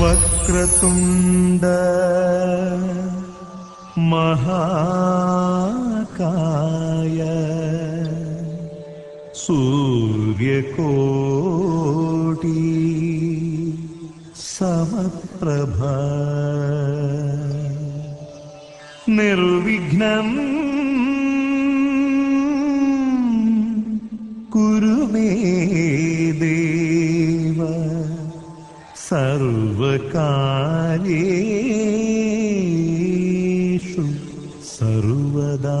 वक्रतुंड महाकाय सूर्यकोटि समप्रभा निर्विघ्नं कुरु मे देव सर्वकार्येषु सर्वदा।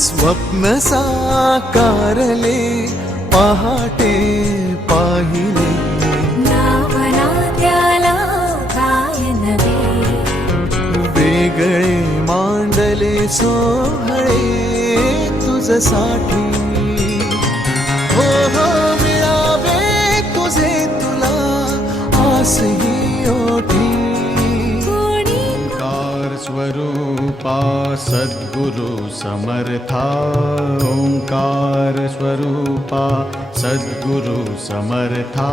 स्वप्न साकारले पहाटे पाहिले नावना त्याला काय नवे वेगळे मांडले सोहळे तुझसाठी हो हो मिळावे तुझे तुला आसही ओठी ओंकार स्वरूपा सद्गुरु समर्था ओंकार स्वरूपा सद्गुरु समर्था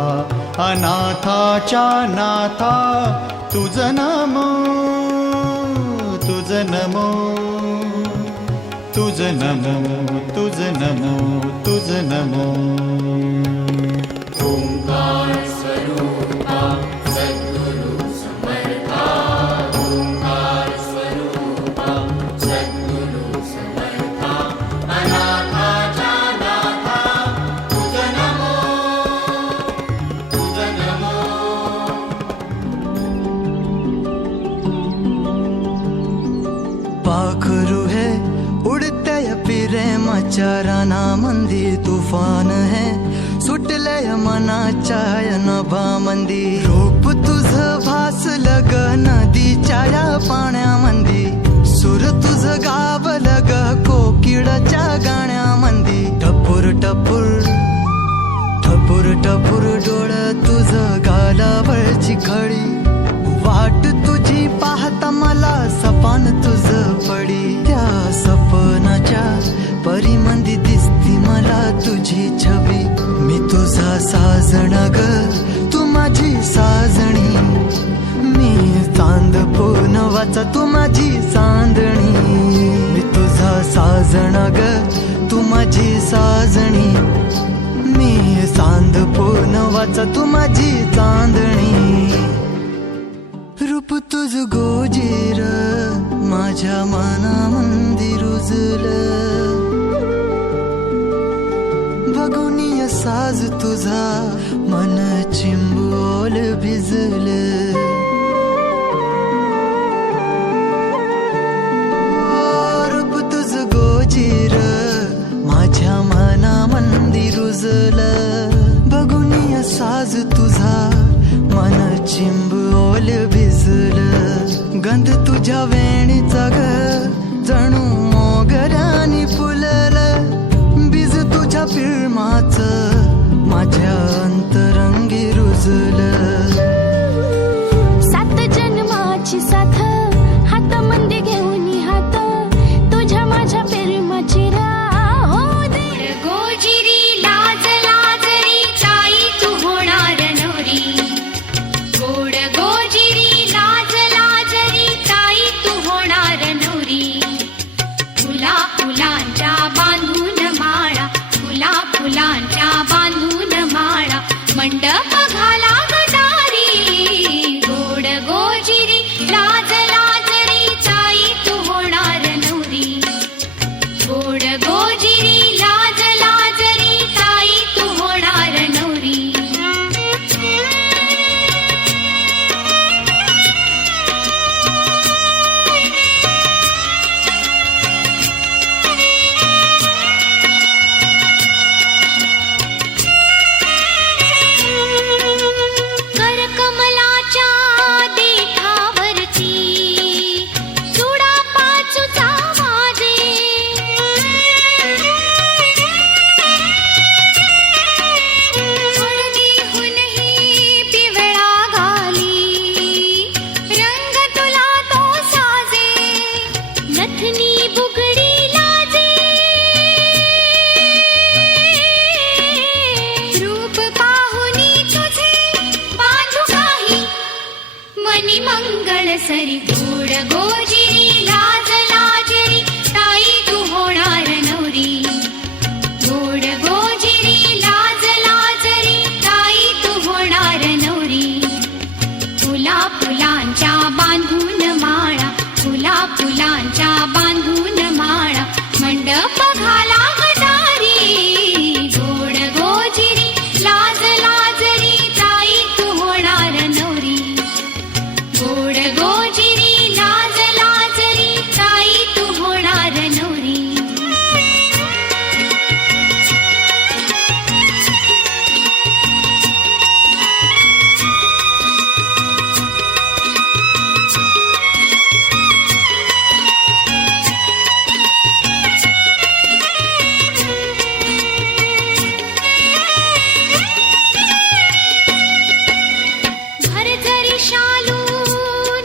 अनाथाच्या नाथा तुझ नमो तुझ नमो तुझ नमो तुझ नमो तुझ नमो ओंकार स्वरूपा सद्गुरु समर्था ओंकार स्वरूपा सद्गुरु समर्था अनाथाच्या नाथा तुझ नमो तुझ नमो। पाखरू है उड़ते प्रेमाच्या रानामंदी तुफान है सुटलय मनाच्या नभामंदी रूप तुझ भासलं ग नदीच्या या पाण्यामंदी सुर तुझ गावलं ग कोकिळाच्या गाण्यामंदी टपूर टपूर टपूर टपूर डोळ तुझ गालावरची खडी वाट तुझी पाहता मला सपान तुझ पडी त्या सपनाच्या परिमंदी दिसती मला तुझी छबी मी तुझा साजण ग तू माझी साजणी मी चांद पूनवाचा तू माझी चांदणी मी तुझा साजण ग तू माझी साजणी मी चांद पूनवाचा तू माझी चांदणी रूप तुझ गोजीर माझ्या मनामंदी रुजलं बघुनिय साज तुझा मन चिंबोल भिजलं रूप तुझ गोजीर माझ्या मनामंदी रुजलं बघुनिय साज तुझा मन चिंबोल भिजलं गंध तुझ्या वेणीचा ग जणू मोगऱ्यानी फुललं बीज तुझ्या पिळमाच माझ्या अंतरंगी रुजलं सात जन्माची साथ हात मंदी घेऊन हात तुझ्या माझ्या प्रेमाची राहो दे गोजिरी लाज लाजरी चाई तू होणार नवरी गोड गोजिरी लाज लाजरी चाई तू होणार मंगळ सरी गोड गोजिरी लाज लाजरी ताई तू होणार नवरी गोड गोजिरी लाज लाजरी ताई तू होणार नवरी फुला फुलांच्या बांधून माळा फुला फुलांच्या बांधून माळा मंडप घाला गटारी गोड गोजिरी लाज लाजरी ताई तू होणार नवरी गोड गोजिरी लाज लाजरी ताई तू होणार नवरी भरजरी शालू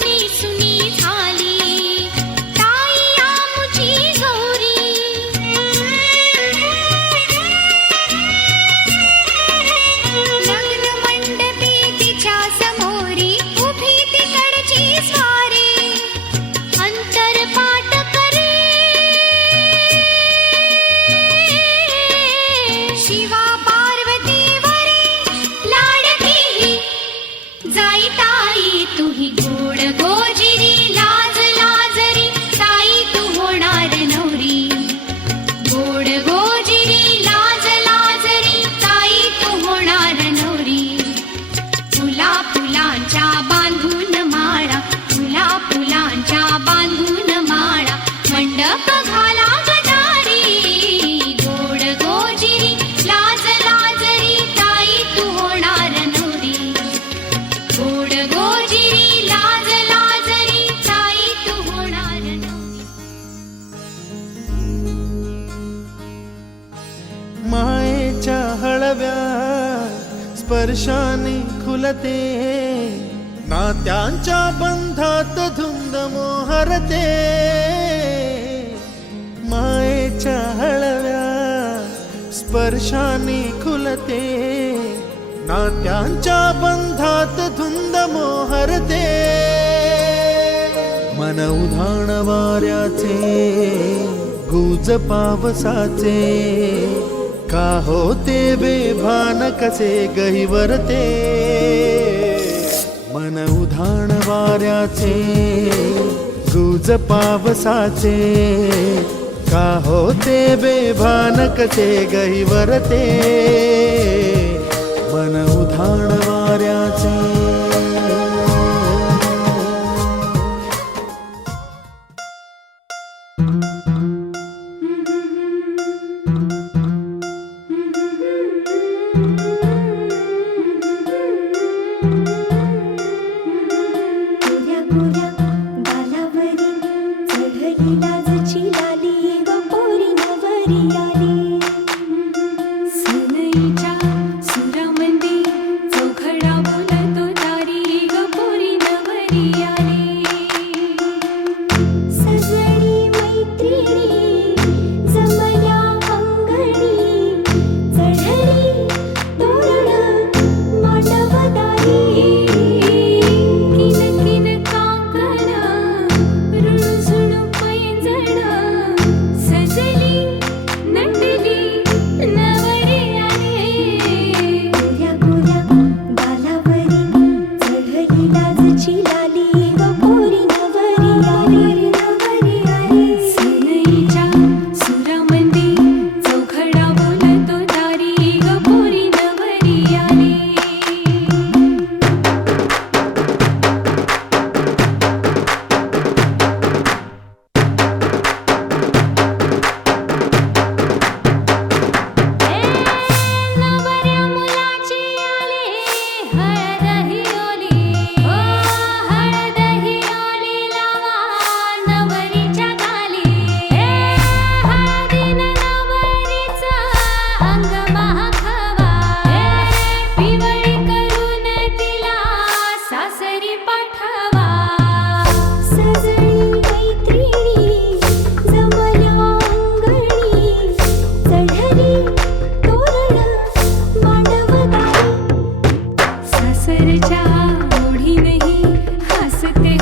नेसुनी झाली ताई आमुची गौरी लग्न मंडपी तिच्या समोरी उभी तिकडची स्वारी अंतरपाट करे शिवा पार्वती वरे लाडकी जाई ताई तुही गोड गोजिरी लाज लाजरी ताई तू होणार नवरी गोड गोजिरी लाज लाजरी ताई तू होणार नवरी फुला फुलांच्या बांधून माळा फुला फुलांच्या बांधून माळा मंडप घाला गटारी गोड गोजिरी लाज लाजरी ताई तू होणार नवरी गोड गोजिरी लाज लाजरी ताई तू होणार नवरी मायेच्या हळव्या स्पर्शाने खुलते नात्यांच्या बंधात धुंद मोहरते मायेच्या हळव्या स्पर्शाने खुलते नात्यांच्या बंधात धुंद मोहरते मन उधाण वाऱ्याचे गुज पावसाचे का होते बेभान कसे गहिवरते मन उधाण वाऱ्याचे गुज पावसाचे का होते बेभान कसे गहिवरते मन उधाण वाऱ्याचे गोऱ्या गोऱ्या गालावरी चढली लाजची लाली ग पोरी नवरी आली सनईच्या सुरामध्ये चौघडा बोलतो तारी ग पोरी नवरी आली सजनी मैत्रिणी जमल्या अंगणी चढली तोरण मांडवदारी किन किन काकण रुणझुण पैंजण सजली नटली नवरी आली गोऱ्या गोऱ्या गालावरी चढली लाजची लाली ग पोरी नवरी आली नवरी आली सनईच्या सुरामध्ये चौघडा बोलतो तारी ग पोरी नवरी आली नवऱ्या मुलाची आली हळदही ओली ओ हळदही ओली लावा नवरीच्या गाली हळदीनं नवरीचं अंग महाखावा पिवळी करून तिला सासरी पाठवा सजनी मैत्रिणी जमल्या अंगणी चढली तोरण मांडवदारी सासरच्या ओढीनही हसते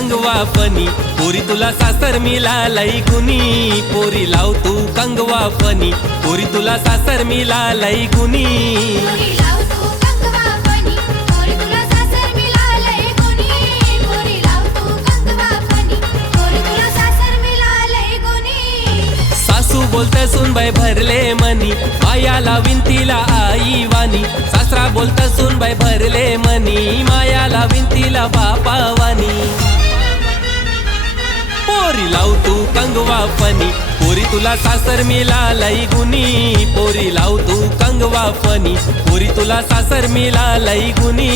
कंगवा फनी पोरी तुला सासर मिळालंय गुनी पोरी लाव तू कंगवा फनी पोरी तुला सासर मिळालंय गुनी पोरी लाव तू कंगवा फनी पोरी तुला सासर मिळालंय गुनी पोरी लाव तू कंगवा फनी पोरी तुला सासर मिळालंय गुनी सासू बोलते सुनबाई भरले मनी माया लावीन तिला आई वाणी सासरा बोलता सुनबाई भरले मनी माया लावीन तिला बापा वाणी पोरी लाव तू कंगवा फनी पोरी तुला सासर मिळालंय गुनी पोरी लाव तू कंगवा फनी पोरी तुला सासर मिळालंय गुनी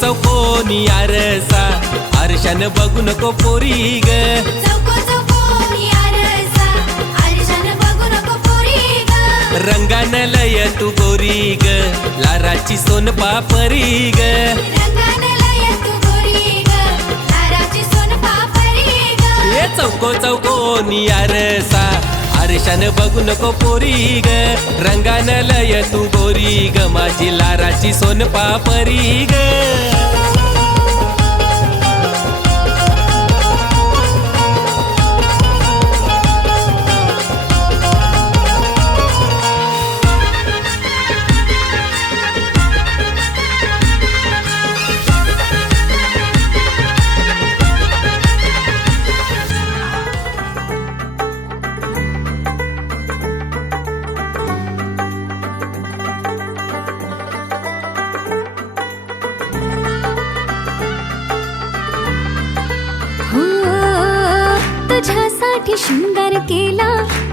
चौकोनी आरसा आरशान बघू नको पोरी ग चौकोनी आरसा आरशान बघू नको पोरी ग रंगानं लय तू गोरी ग लाराची सोन पापरी ग रंगानं लय तू गोरी ग लाराची सोन पापरी ग ये चौकोनी आरसा आरशान बघू नको पोरी ग रंगानं लय तू गोरी ग माझी लाराची सोन पापरी ग तुझ्यासाठी शृंगार केला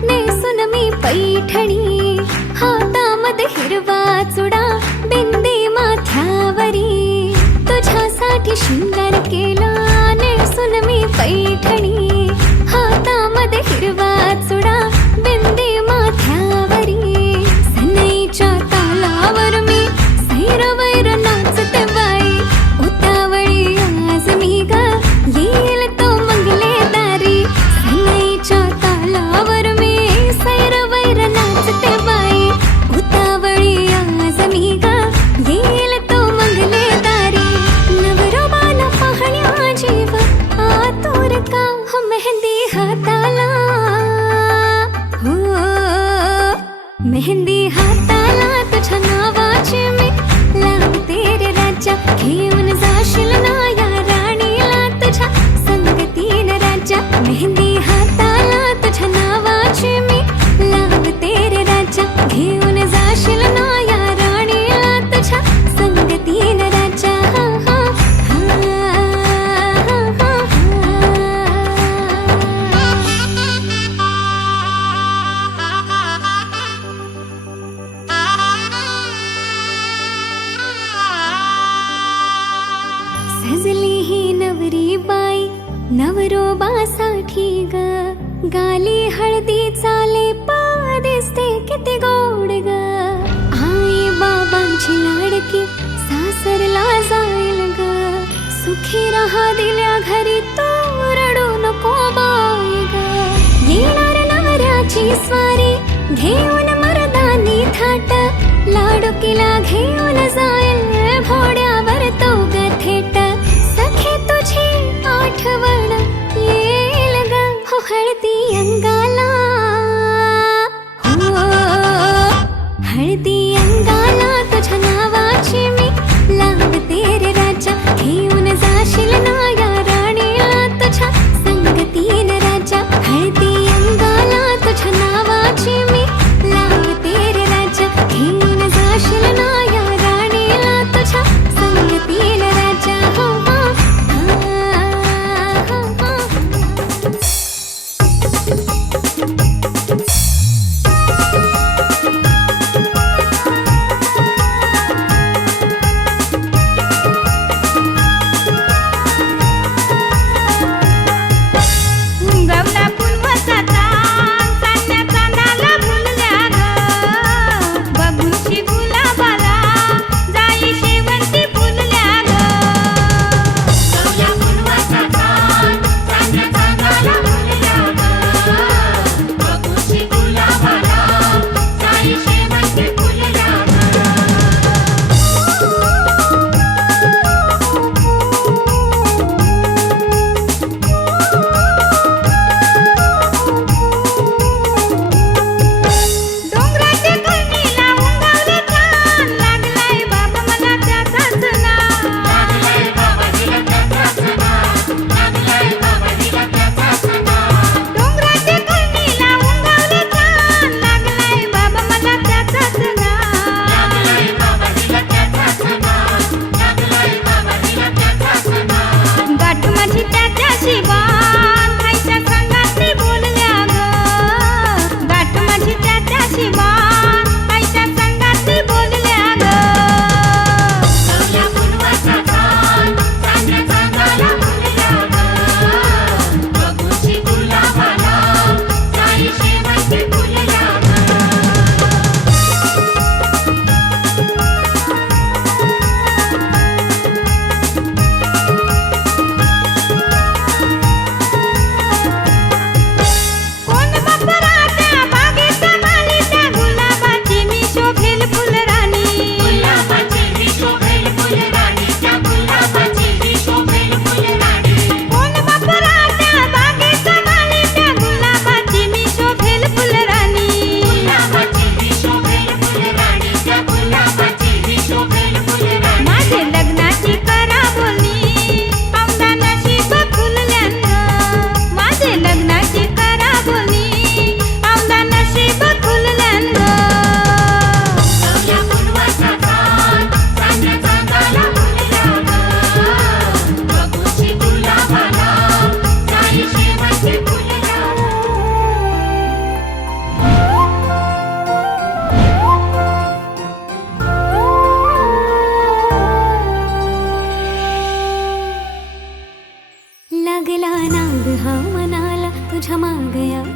नेसून मी पैठणी हातामध्ये हिरवा चुडा बिंदी माथ्यावरी तुझ्यासाठी शृंगार केला नेसून मी पैठणी हातामध्ये हिरवा चुडा बिंदी माथ्यावरी सनईच्या तालावर मी सैरवैर नाचते बाई उतावळी आज मी ग येईल तो मंगले दारी सनईच्या तालावर मी सैरवैर नाचते बाई उतावळी आज मी ग येईल तो मंगले दारी नवरोबाला पाहण्या जीव आतुर का हो मेहंदी हाताला हो मेहंदी हाताला तुझ्या नावाची मी लावते रे राजा घेऊन जाशील ना या राणीला तुझ्या संगतीन राजा मेहंदी हाताला तुझ्या नावाची मी लावते रे राजा घेऊन जाशील ना या राणीला तुझ्या संगतीन राजा हा हा सजली ही नवरी बाई नवरोबासाठी ग गाली हळदी चाले दिसते किती गोड ग आई बाबांची लाडकी सासरला जाईल ग सुखी राहा दिल्या घरी तो रडू नको बाई ग येणार नवऱ्याची स्वारी घेऊन मर्दानी थाट लाडुकीला घेऊन जाईल घोड्यावर तो ग थेट सखे तुझी आठवण येईल ग हो हळदी अंगाला हो हळदी अंगाला तुझ्या नावाची मी लावते रे राजा घेऊन जाशील ना या राणीला तुझ्या संगतीन राजा हळदी अंगाला तुझ्या नावाची मी लावते रे राजा घेऊन जाशील ना या राणीला तुझ्या संगतीन राजा हो हो हा, हा, हा.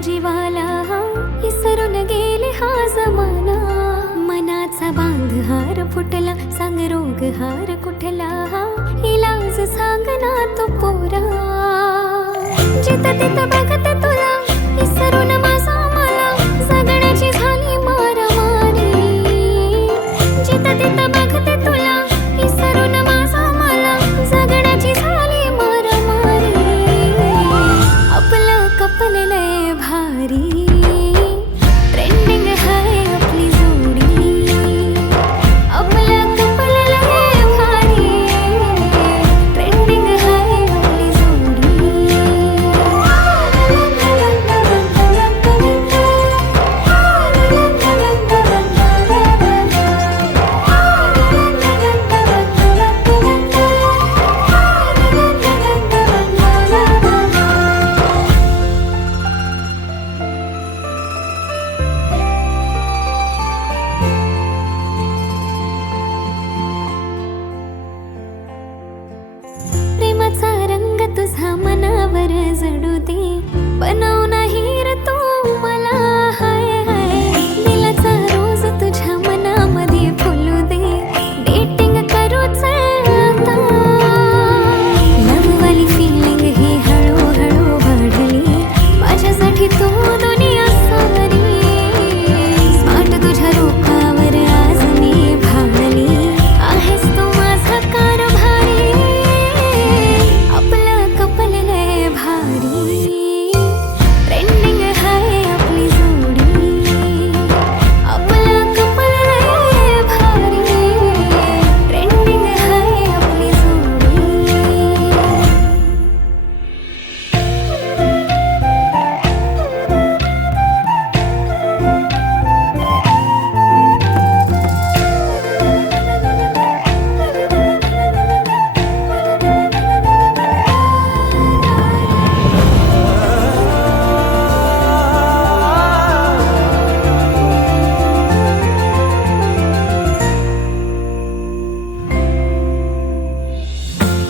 जीवाला इसरून गेले हा जमाना मनाचा बांध हार फुटला सांग रोग हार कुठला इलाज सांग ना तो पोरा जिथं तिथं बघते तुला इसरून माझा मला जगण्याची झाली मारामारी जिथं तिथं बघते तुला इसरून माझा मला जगण्याची झाली मारामारी आपलं कपललंय भारी ट्रेंडिंग हाय आपली जोडी आपलं कपललंय भारी ट्रेंडिंग हाय आपली प्रेमाचा रंग तुझा मनावर जडू दे बनव नाही रे तू मला हाय हाय दिलाचा रोज तुझ्या मनामध्ये फुलू दे डेटिंग करूच आता लववाली फिलिंग ही हळूहळू वाढली माझ्यासाठी तू दुनिया सारी स्मार्ट तुझ्या रूपावर आज मी भाळली आहेस तू माझा कारभारी आपलं कपललंय भारी ट्रेंडिंग हाय आपली जोडी आपलं कपललंय भारी ट्रेंडिंग हाय आपली जोडी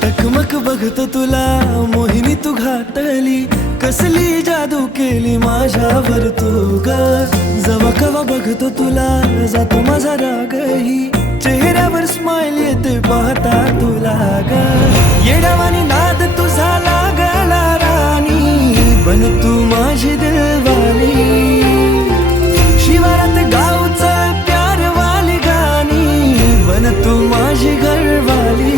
टकमक बघतो तुला मोहिनी तू घातली कसली जादू केली माझ्यावर तू ग जवा कवा बघतो तुला जातो माझा रागही चेहऱ्यावर स्माइल येते पाहता तुला ग येडावानी नाद तुझा लागला राणी बन तू माझी दिलवाली शिवारात गावचं प्यारवाली गाणी बन तू माझी घरवाली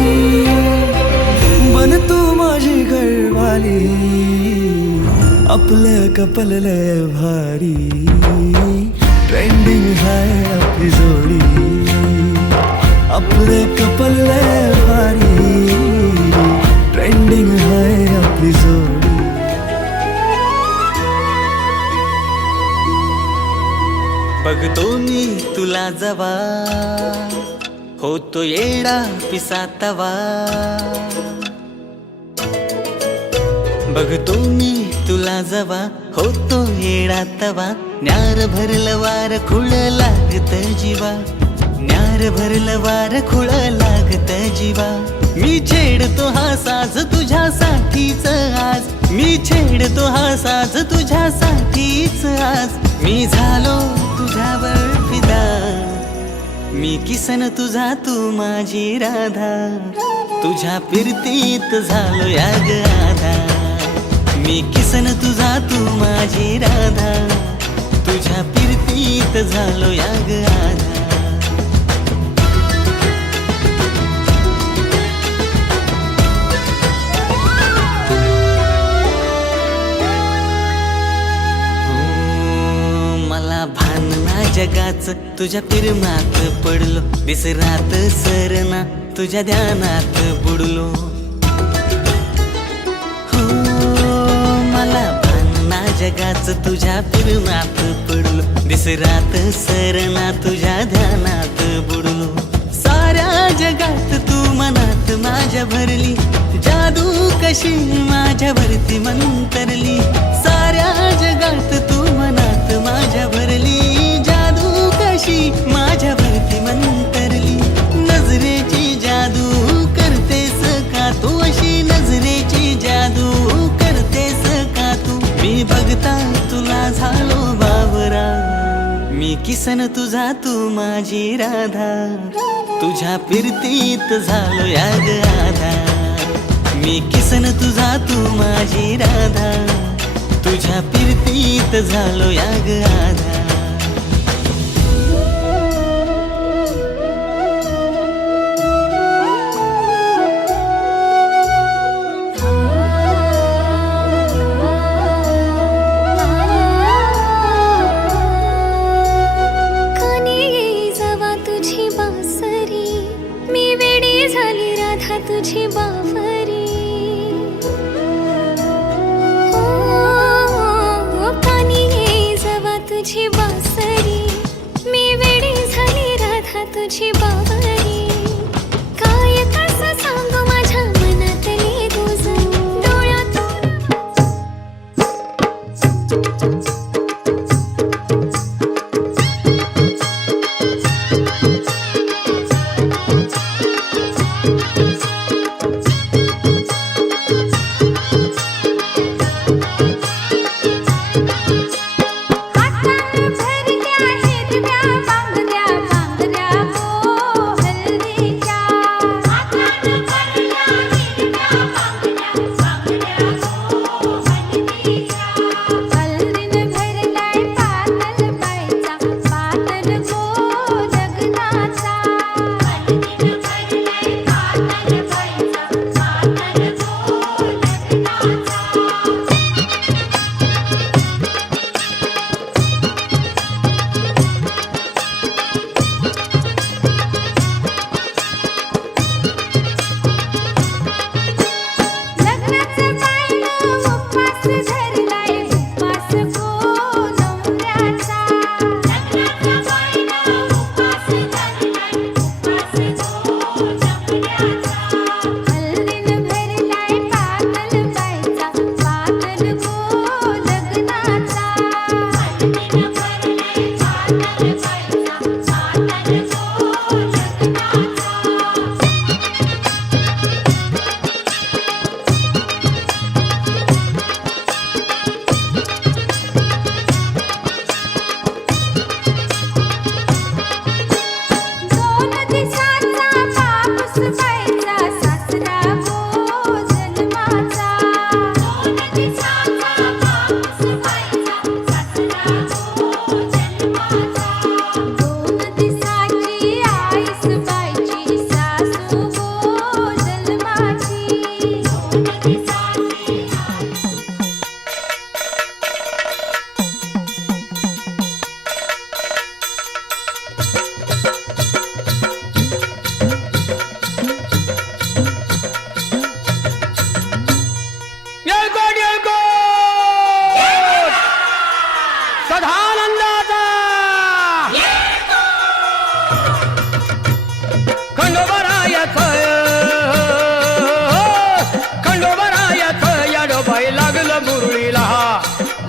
बन तू माझी घरवाली आपलं कपललंय भारी ट्रेंडिंग हाय आपली जोडी आपलं कपललंय भारी ट्रेंडिंग हाय आपली जोडी बघतो मी तुला जवा होतो येडा पिसातवा बघतो मी तुला जवा होतो येडा तवा न्यार भरलं वार खुळ लागत जीवा न्यार भरलं वार खुळ लागत जीवा मी छेडतो हा साज तुझ्यासाठीच आज मी छेडतो हा साज तुझ्यासाठीच आज मी झालो तुझ्यावर फिदा मी किसन तुझा तू माझी राधा तुझ्या फिरतीत झालो या ग आधा मी किसन तुझा तू माझी राधा तुझ्या फिरतीत झालो या ग आधा जगाच तुझ्या प्रेमात पडलो विसरात सरना तुझ्या ध्यानात बुडलो हो मला भानना जगाच तुझ्या प्रेमात पडलो विसरात सरना तुझ्या ध्यानात बुडलो साऱ्या जगात तू मनात माझ्या भरली जादू कशी माझ्यावरती मंतरली साऱ्या जगात तू मनात माझ्या भरली माझ्यावरती मंतरली नजरेची जादू करतेस का तू अशी नजरेची जादू करतेस का तू मी बघता तुला किसन तुझा तू माझी राधा, तुझ्या फिरतीत झालो याग आधा. मी किसन तुझा तू माझी राधा, तुझ्या फिरतीत झालो याग आधा. तुझी बावरी कानी ये जवा तुझी बासरी, मी वेडी झाली राधा तुझी बावरी. काय कसं सांगू माझ्या मनातली तुझ डोळ्यातून.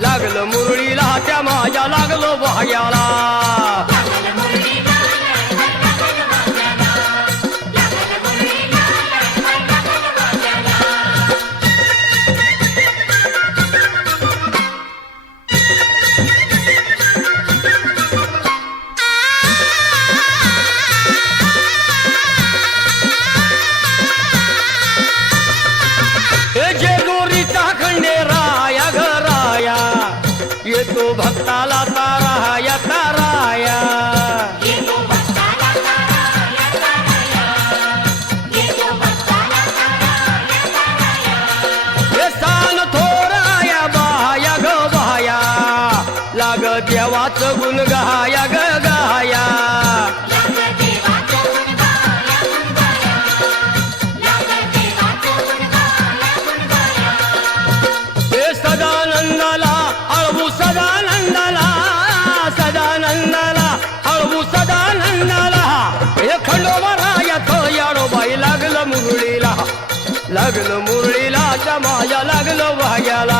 लागलं मुरळीला त्या माझ्या लागलो भाग्याला. येतो भक्ताला ताराया ताराया, हे सान थोराया बाया ग बाया, लाग देवाचं गुण गाया ग गाया. हे सदानंदाला अळवू सदानंदाला, सदानंदाला अळवू सदानंदाला. हे खंडोबारायात याडोबाई लागलं मुरळीला, लागलं मुरळीला त्या माझ्या लागलं भाग्याला.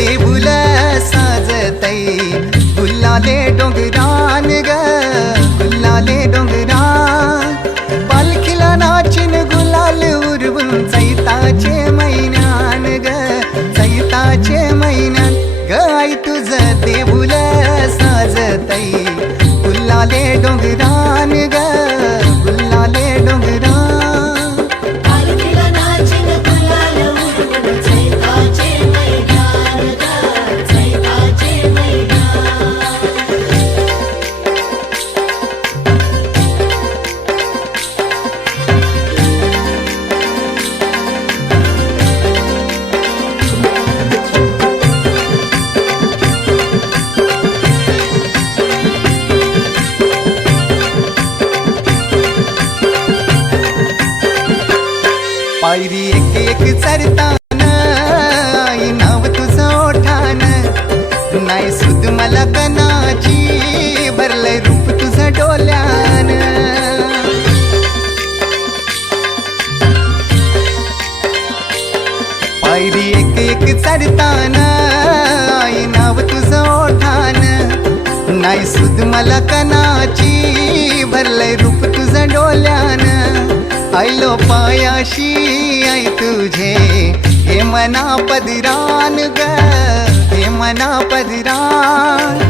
देऊल साजतई गुल्लाले डोंगरान ग गुल्लाले डोंगरान पालखीला नाचिन गुलाल उरवून चैताचे महिन्यान ग चैताचे महिन्यान ग आई तुझं देऊल साजतई गुल्लाले डोंगरान ग गुल्लाले डोंगरान पायरी एक एक चरतान आई नाव तुझं ओठान नाही सुद मला कनाची भरलंय रूप तुझं डोल्यान पायरी एक एक चरतान आई नाव तुझं ओठान नाही सुद मला कनाची भरलंय रूप तुझं डोल्यान आयलो पायाशी आई तुझे हे मना पदरान ग हे मना पदरान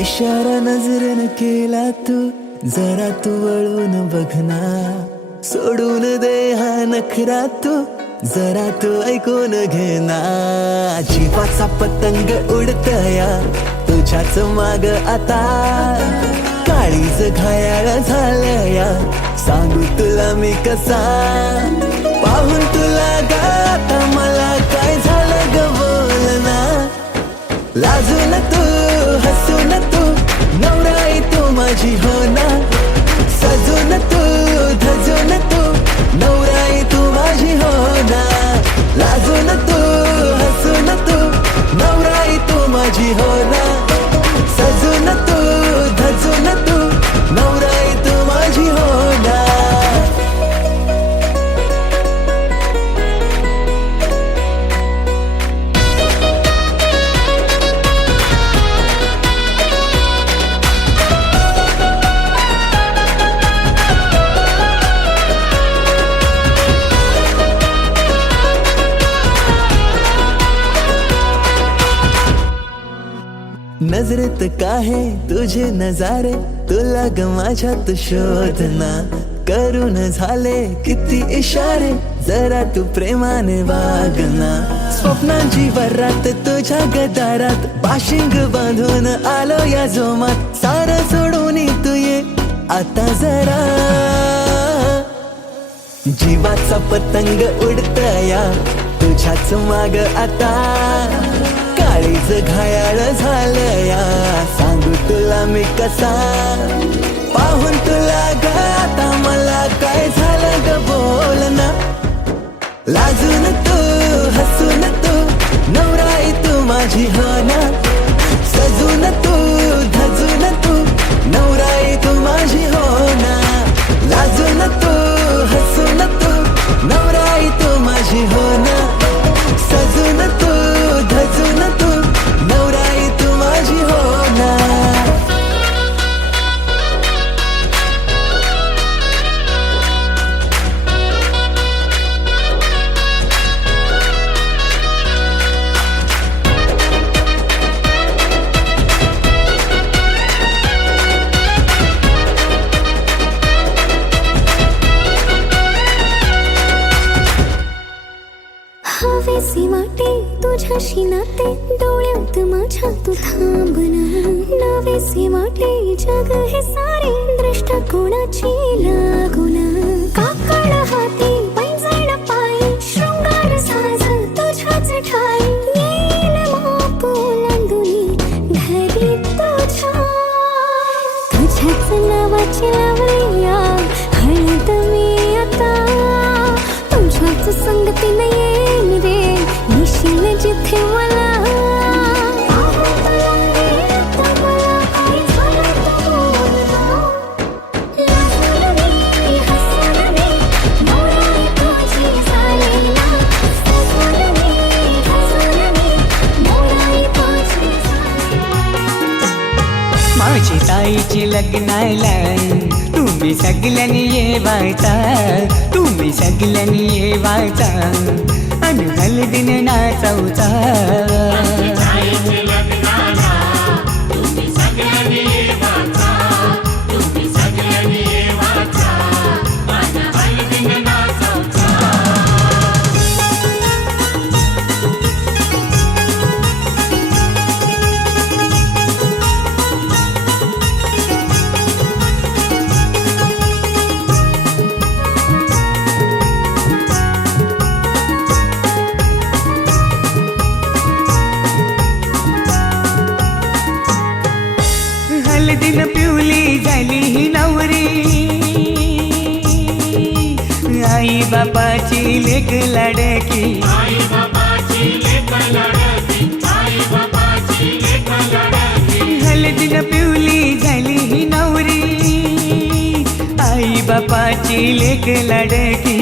इशारा नजरेनं केला तू जरा तू वळून बघना सोडून दे हा नखरा तू जरा तू ऐकून घेना जीवाचा पतंग उडतया तुझ्याच माग आता काळीज घायाळ झालया सांगू तुला मी कसा पाहून तुला गाता मला काय झालं ग बोलना लाजून तू हसून तू नवराई तू माझी हो ना सजून तू धजून तू नवराई तू माझी हो ना लाजून तू हसून तू नवराई तू माझी हो ना सजून तू धजून तू नवराई तू माझी हो ना नजरेत काहे तुझे नजारे तुला ग माझ्यात शोधना करून झाले किती इशारे जरा तू प्रेमाने वागना स्वप्नांची वरात तुझ्या गदारात बाशिंग बांधून आलो या जोमात सारं सोडून तू ये आता जरा जीवाचा पतंग उडतया तुझ्याच माग आता काळीज घायाळ झालया सांगू तुला मी कसा पाहून तुला गाता मला काय झालं ग बोलना लाजून तू हसून तू नवराई तू माझी हो ना सजून तू धजून तू नवराई तू माझी हो ना लाजून तू हसून तू नवराई तू माझी हो ना सजून तू धजून तू नवराई तू माझी हो ना तुझ्याशी नाते डोळ्यात माझ्या तू थांबना नवेसे वाटे जग हे सारे दृष्टिकोनाची लागुना काकड हाती पैंजण पायी शृंगार साज तुझ्याच ठाई येईल माप ओलांडुनी घरी तुझ्याच नावाची लावूया हळद मी आता तुझ्याच संगतीने येईन रे निशील जिथे मला माझी ताईची लग्नाला तुम्ही सगळ्यांनी येवायचा तुम्ही सगळ्यांनी येवायचा अन हळदीन नाचवचा हळदीन पिवली झाली ही नवरी आई बापाची लेक लाडकी हळदीन पिवली झाली ही नवरी आई बापाची लेक लाडकी